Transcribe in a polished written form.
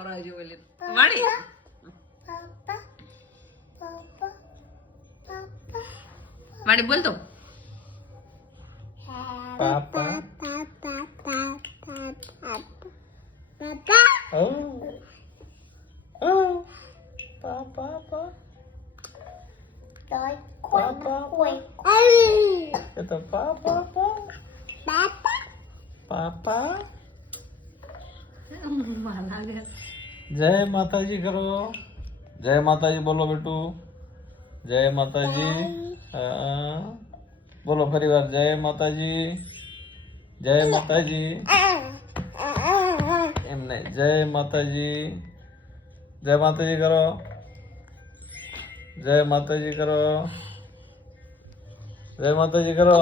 આવરાવજો બોલે વાણી વાણી બોલ તો પાપા ઓ ઓ પાપા itu papa papa जय माता जी करो जय माता जी बोलो बेटू जय माता जी बोलो परिवार जय माता जी एम नहीं जय माता जी करो जय माता जी करो